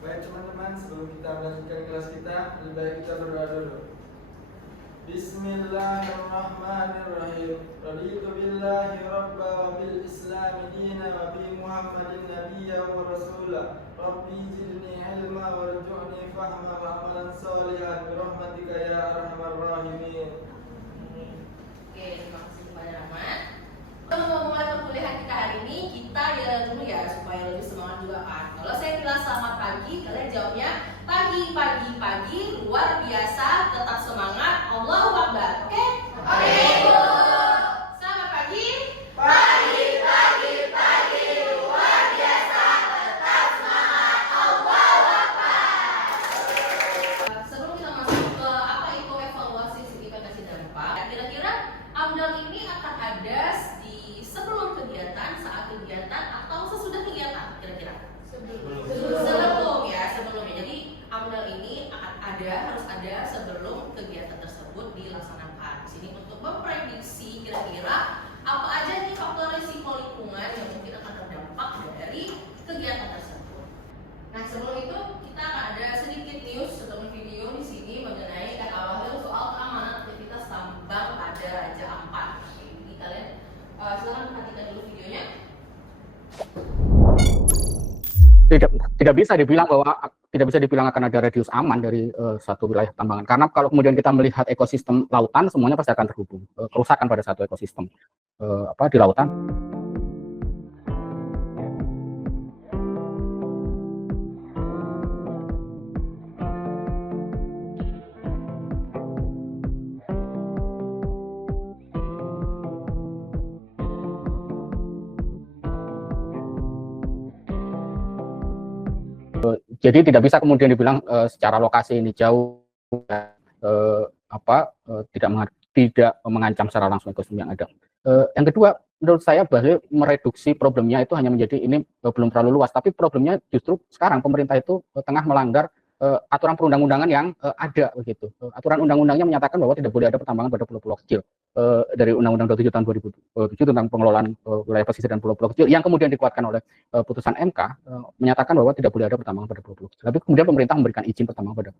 Baik teman-teman, sebelum kita melanjutkan kelas kita, lebih baik kita berdoa dulu. Bismillahirrahmanirrahim. Raditu billahi rabba wa bil islami dina wa bi Muhammadin nabiyya wa rasula. Rabbi zidni ilma warzuqni fahma wa amalan sholihan bi rahmatika ya arhamar rahimin. Oke, terima kasih kepada Rahmat. Untuk memulai perkuliahan kita hari ini, kita jalan dulu ya supaya lebih semangat juga kan. Kalau saya bilang selamat pagi, kalian jawabnya pagi, pagi, pagi, luar biasa, tetap semangat, Allahu Akbar. Oke? Oke, Bu. Selamat pagi. Pagi, pagi, pagi, luar biasa, tetap semangat, Allahu Akbar. Sebelum kita masuk ke apa itu evaluasi signifikansi dampak, kira-kira AMDAL ini akan ada di sebelum kegiatan, saat kegiatan, atau sesudah kegiatan kira-kira? Sebelum ya, sebelumnya. Jadi AMDAL ini akan ada, harus ada sebelum kegiatan tersebut dilaksanakan. Di sini untuk memprediksi kira-kira apa aja nih faktor risiko lingkungan yang mungkin akan terdampak dari kegiatan tersebut. Nah, sebelum itu kita akan ada sedikit news atau video di sini mengenai kata awal soal keamanan aktivitas tambang pada Raja Ampat. Jadi kalian silakan perhatikan dulu videonya. Tidak bisa dibilang akan ada radius aman dari satu wilayah tambangan, karena kalau kemudian kita melihat ekosistem lautan, semuanya pasti akan terhubung. Kerusakan pada satu ekosistem di lautan. Jadi tidak bisa kemudian dibilang secara lokasi ini jauh, tidak mengancam secara langsung ekosistem yang ada. Yang kedua, menurut saya bahwa mereduksi problemnya itu hanya menjadi ini belum terlalu luas, tapi problemnya justru sekarang pemerintah itu tengah melanggar aturan perundang-undangan yang ada begitu. Aturan undang-undangnya menyatakan bahwa tidak boleh ada pertambangan pada pulau-pulau kecil. Dari Undang-Undang 27 tahun 2007 tentang pengelolaan wilayah pesisir dan pulau-pulau kecil, yang kemudian dikuatkan oleh putusan MK, menyatakan bahwa tidak boleh ada pertambangan pada pulau-pulau kecil. Tapi kemudian pemerintah memberikan izin pertambangan pada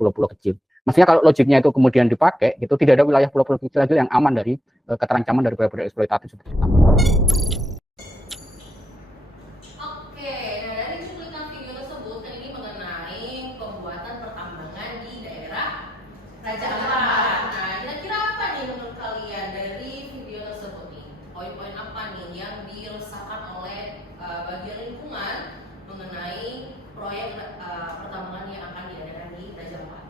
pulau-pulau kecil. Maksudnya kalau logiknya itu kemudian dipakai, itu tidak ada wilayah pulau-pulau kecil lagi yang aman dari keterancaman dari proyek eksploitatif seperti tambang. Raja Ampat. Nah, kira-kira apa nih menurut kalian dari video tersebut nih? Poin-poin apa nih yang dirasakan oleh bagian lingkungan mengenai proyek pertambangan yang akan diadakan di Raja Ampat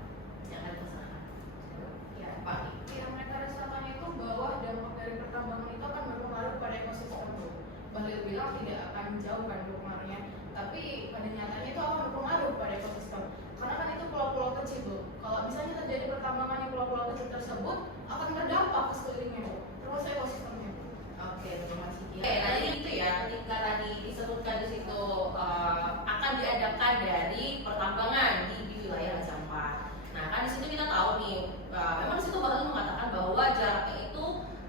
yang akan dilaksanakan? Ya, Pak. Yang mereka rasakan itu bahwa dampak dari pertambangan itu akan berpengaruh pada ekosistem. Bahlil bilang tidak akan jauh kan berpengaruhnya, tapi pada nyatanya itu akan berpengaruh pada ekosistem. Karena kan itu pulau-pulau kecil tuh. Kalau misalnya terjadi pertambangan di pulau-pulau kecil tersebut, akan berdampak ke sekelilingnya, terus ekosistemnya. Oke, terima kasih. Nah, jadi itu ya, ketika tadi disebutkan di situ akan diadakan dari pertambangan di wilayah Raja Ampat. Nah, kan di situ kita tahu nih, memang di situ Bahlil mengatakan bahwa jaraknya itu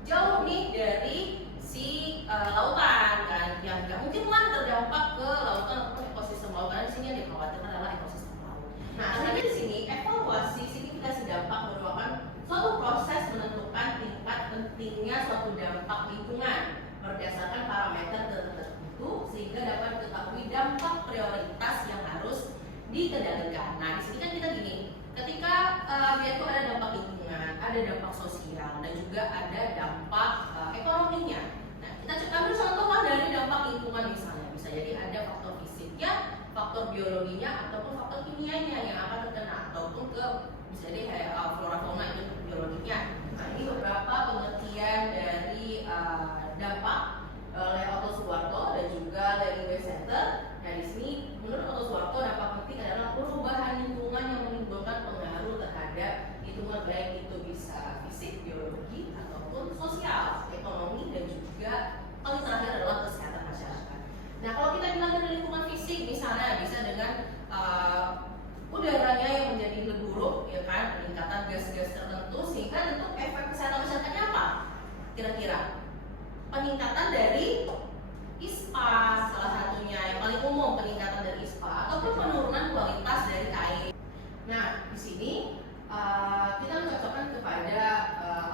jauh nih dari si lautan kan, yang nggak mungkin lah terdampak ke lautan atau ekosistem laut, karena di sini yang dikhawatirkan adalah ekosistem laut. Nah, selanjutnya di sini evaluasi signifikansi dampak merupakan suatu proses menentukan tingkat pentingnya suatu dampak lingkungan berdasarkan parameter tertentu sehingga dapat diketahui dampak prioritas yang harus dikendalikan. Nah, di sini kan kita gini, ketika dia itu ada dampak lingkungan, ada dampak sosial, dan juga ada dampak ekonominya. Nah, kita ambil contoh lah dari dampak lingkungan misalnya, bisa jadi ada faktor fisiknya, faktor biologinya, ataupun faktor kimianya yang akan terkena, ataupun ke bisa jadi kayak flora fauna itu biologinya. Nah, ini beberapa pengertian dari dampak oleh Otto Suwarto dan juga dari West Center. Nah, di sini menurut Otto Suwarto dampak penting adalah perubahan lingkungan yang menimbulkan pengaruh terhadap lingkungan, baik itu bisa fisik, biologi, ataupun sosial, ekonomi, dan juga paling terakhir adalah kesehatan masyarakat. Nah, kalau kita bilang dari lingkungan fisik, misalnya bisa dengan udaranya yang menjadi lebih buruk, ya kan, peningkatan gas-gas tertentu, sehingga tentu efek kesehatan masyarakatnya apa? Kira-kira peningkatan dari ISPA salah satunya, yang paling sini kita mencocokkan kepada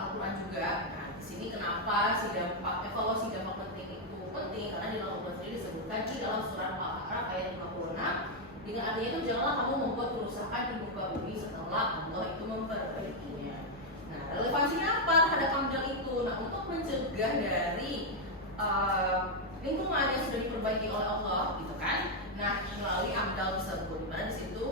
Al-Quran juga. Nah, di sini kenapa si dampak evaluasi dampak penting itu penting, karena di dalam Al-Quran sendiri disebutkan di dalam surah Al-Baqarah ayat 56, dengan artinya itu janganlah kamu membuat kerusakan di muka bumi setelah Allah itu memperbaikinya. Nah, relevansinya apa terhadap amdal itu? Nah, untuk mencegah dari lingkungan yang sudah diperbaiki oleh Allah, gitu kan? Nah, melalui amdal tersebut, dimana di situ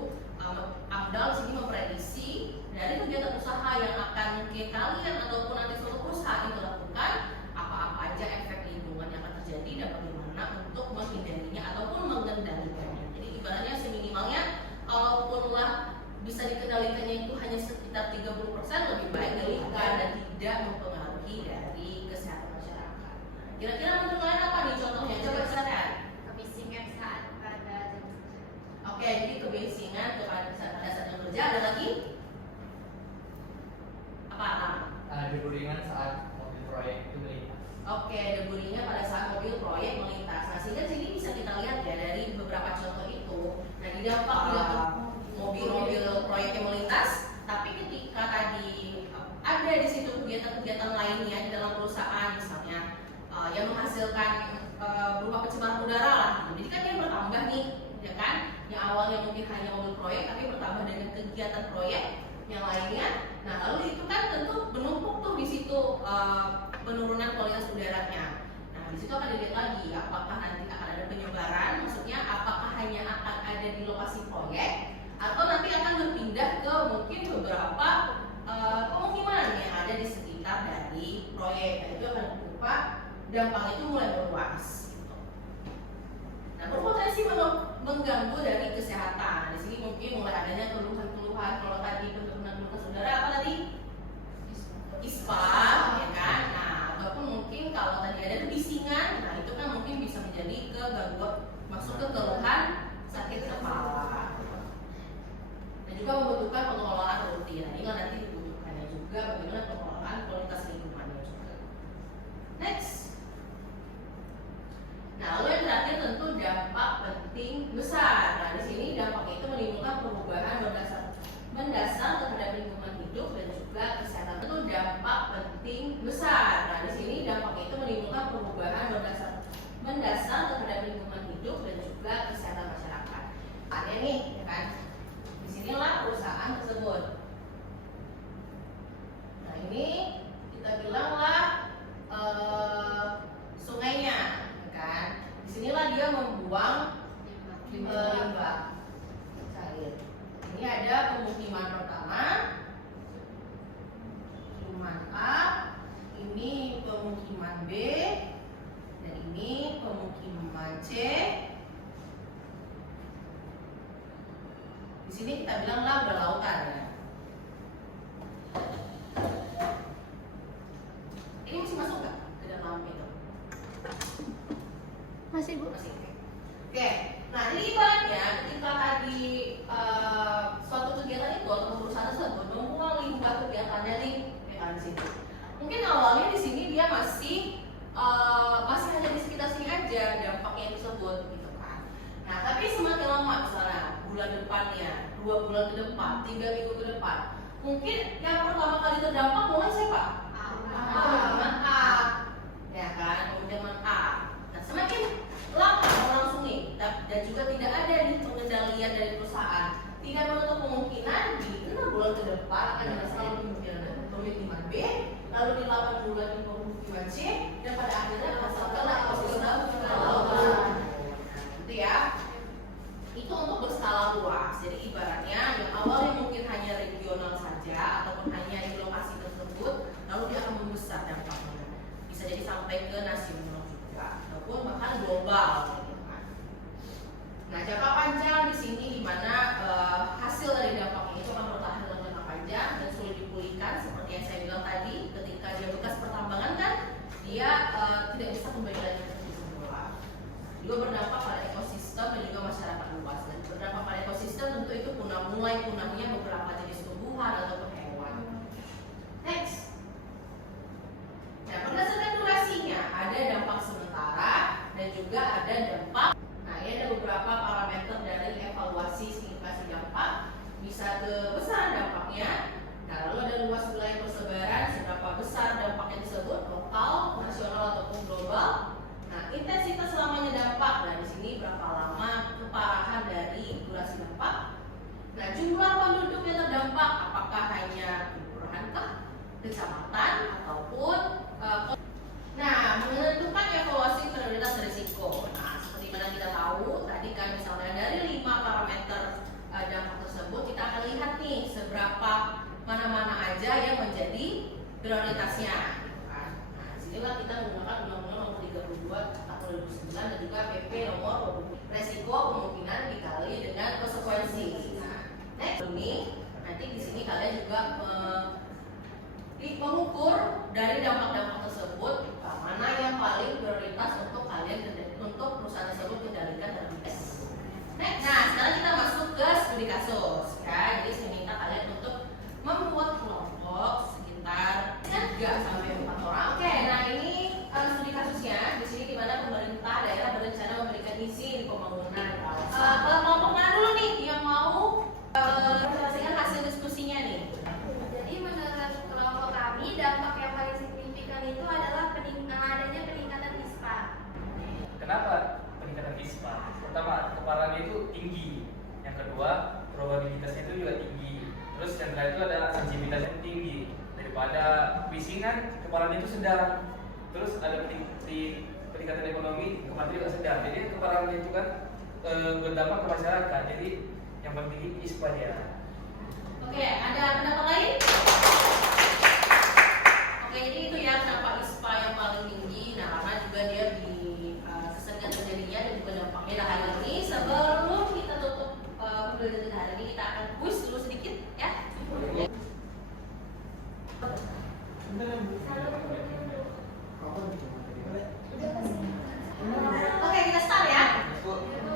amdal sini memprediksi dari kegiatan usaha yang akan mungkin kalian ataupun nanti suatu perusahaan itu lakukan, apa-apa aja efek lingkungan yang akan terjadi dan bagaimana untuk menghindarinya ataupun mengendalikannya. Jadi ibaratnya seminimalnya, kalaupun lah bisa dikendalikannya itu hanya sekitar 30%, lebih baik daripada dan tidak mempengaruhi dari kesehatan masyarakat. Kira-kira menurut kalian apa nih contohnya? Coba misalkan kebisingan saat pada jam kerja. oke, jadi kebisingan pada saat jam kerja. Ada lagi? Apa? Deburingan saat mobil proyek itu melintas. Oke, deburingnya pada saat mobil proyek melintas. Nah, sehingga sini bisa kita lihat ya dari beberapa contoh itu. Nah, di dampak mobil-mobil proyek yang melintas, tapi ketika tadi ada di situ kegiatan-kegiatan lainnya di dalam perusahaan, misalnya yang menghasilkan berupa pencemaran udara lah. Jadi kan dia bertambah nih, ya kan? Yang awalnya mungkin hanya mobil proyek, tapi bertambah dengan kegiatan proyek yang lainnya. Nah, lalu itu kan tentu menumpuk tuh di situ penurunan kualitas udaranya. Nah, di situ akan dilihat lagi apakah nanti akan ada penyebaran, maksudnya apakah hanya akan ada di lokasi proyek atau nanti akan berpindah ke mungkin beberapa pemukiman yang ada di sekitar dari proyek. Dan itu akan berupa dampak itu mulai meluas. Nah, berpotensi mengganggu dari kesehatan. Di sini mungkin mulai adanya keluhan-keluhan. Kalau tadi penurunan kualitas udara apa tadi? ISPA, ya kan? Nah, ataupun mungkin kalau tadi ada kebisingan, nah itu kan mungkin bisa menjadi kegangguan, masuk ke keluhan sakit kepala. Dan juga membutuhkan pengelolaan rutin. Nah, ini kan nanti dibutuhkannya juga bagaimana pengelolaan kualitas lingkungannya juga. Next. Nah, lalu yang terakhir tentu dampak penting besar. Nah, di sini dampak itu menimbulkan perubahan mendasar terhadap lingkungan hidup dan juga kesehatan. Tentu dampak penting besar. Nah, di sini dampak itu menimbulkan perubahan mendasar terhadap lingkungan hidup dan juga kesehatan masyarakat. Ada nih, ya kan? Disinilah perusahaan tersebut. Nah, ini kita bilanglah sungainya. Kan? Disinilah dia membuang limbah cair. Ini ada pemukiman pertama, pemukiman A, ini pemukiman B, dan ini pemukiman C. Di sini kita bilanglah berlautan ya. Ini masih masuk nggak ke dalam itu? Masih Bu. Masih. Oke. Nah, jadi ibaratnya ketika tadi suatu kegiatan itu atau perusahaan tersebut membuang limbah kegiatannya nih, ya kan di situ. Mungkin awalnya di sini dia masih hanya di sekitar sini aja dampaknya tersebut, gitu kan. Nah, tapi semakin lama misalnya bulan depannya, 2 bulan ke depan, 3 minggu ke depan, mungkin yang pertama kali terdampak mulai siapa? Pemukiman A, ya kan, pemukiman A. Nah, semakin lama berlangsung nih, dan juga tidak ada di pengendalian dari perusahaan, tidak menutup kemungkinan di 6 bulan ke depan akan dilaksanakan pemukiman B, lalu di 8 bulan di pemukiman C, dan pada akhirnya menghasilkan ekosistem kelautan. Gitu ya. Itu untuk berskala luas. Jadi ibaratnya yang awalnya mungkin hanya regional saja ataupun hanya di lokasi tersebut, lalu dia akan membesar dampaknya. Bisa jadi sampai ke nasional juga, ataupun bahkan global. Gitu kan. Nah, jangka panjang di sini di mana hasil dari dampaknya itu akan bertahan dalam jangka panjang dan sulit dipulihkan. Seperti yang saya bilang tadi, ketika dia bekas pertambangan kan, dia tidak bisa kembali lagi ke semula. Juga berdampak pada ekosistem dan juga masyarakat luas. Dan berdampak pada ekosistem tentu itu mulai punahnya beberapa jenis tumbuhan ataupun hewan. Next. Nah, berdasarkan durasinya ada dampak sementara dan juga ada dampak. Nah, ini ada beberapa parameter dari evaluasi signifikasi dampak. Bisa kebesaran dampaknya. Nah, lalu ada luas wilayah persebaran, seberapa besar dampaknya tersebut, lokal, nasional ataupun global. Nah, intensitas lamanya dampak, dan di sini berapa lama keparahan dari durasi dampak. Nah, jumlah penduduk yang terdampak, apakah hanya kelurahan kah, kecamatan ataupun nah, menentukan evaluasi prioritas risiko. Nah, seperti mana kita tahu tadi kan misalnya dari 5 parameter dampak tersebut kita akan lihat nih seberapa mana-mana aja yang menjadi prioritasnya. Nah, disinilah kita menggunakan Undang-Undang Nomor 32 Tahun 2009 dan juga PP Nomor 20. Resiko kemungkinan dikali dengan konsekuensi. Nah, next ini nanti di sini kalian juga mengukur dari dampak-dampak tersebut mana yang paling prioritas untuk kalian untuk perusahaan tersebut kendalikan dalam tes. Next. Nah, sekarang kita masuk ke studi kasus ya. Jadi saya minta kalian untuk membuat kelompok sekitar 3 sampai 4 orang. Oke, nah ini studi kasusnya di sini di mana pemerintah daerah berencana memberikan izin pembangunan kawasan. Kelompok mana dulu nih yang mau menjelaskan hasil diskusinya nih? Jadi menurut kelompok kami dampak yang paling signifikan itu adalah adanya peningkatan ISPA. Kenapa peningkatan ISPA? Pertama, keparahannya itu tinggi. Yang kedua, probabilitasnya itu juga tinggi. Terus yang terakhir itu ada sensitivitasnya tinggi. Daripada phishing kan keparahannya itu sedang. Terus ada peningkatan ekonomi, keparahannya juga sedang. Jadi keparahannya itu kan berdampak ke masyarakat. Jadi yang paling tinggi ISPA dia. Oke, ada pendapat lain? Oke, jadi itu ya kenapa ISPA yang paling tinggi. Nah, karena juga dia di keseringan terjadinya dan juga dampaknya. Nah, hari ini sebelum kita tutup pembelajaran hari ini kita akan kuis dulu sedikit ya. Oke, kita start ya.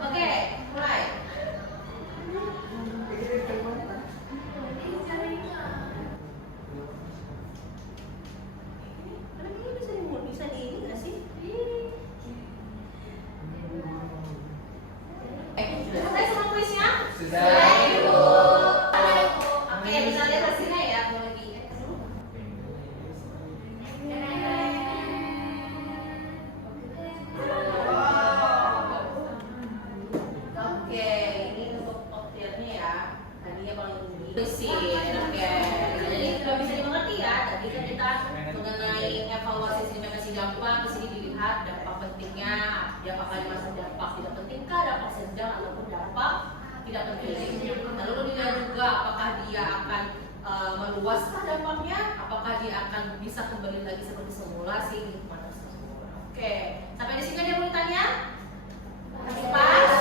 Oke, mulai. Bisa di ini nggak sih? Selesai semua kuisnya? Sudah. Ibu. Oke, bisa lihat hasilnya ya. Boleh di dulu. Oke, ini untuk oktirnya ya. Tadinya paling tinggi. Mesin, oke. Jadi sudah bisa dimengerti ya. Tadi kan kita mengenai evaluasi estimasi dampak. Di sini dilihat dampak pentingnya. Apakah masa dampak tidak pentingkah, dampak sedang ataupun dampak tidak penting. Lalu dilihat juga apakah dia akan meluaskah dampaknya, apakah dia akan bisa kembali lagi seperti semula sih di mana tersebut. Oke, sampai di sini ada yang mau ditanya? Masih pas?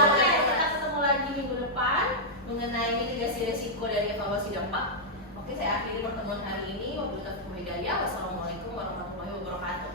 Oke, kita ketemu lagi minggu depan mengenai mitigasi risiko dari evaluasi dampak. Oke, saya akhiri pertemuan hari ini. Wabillahi taufiq wal hidayah. Wassalamualaikum warahmatullahi wabarakatuh.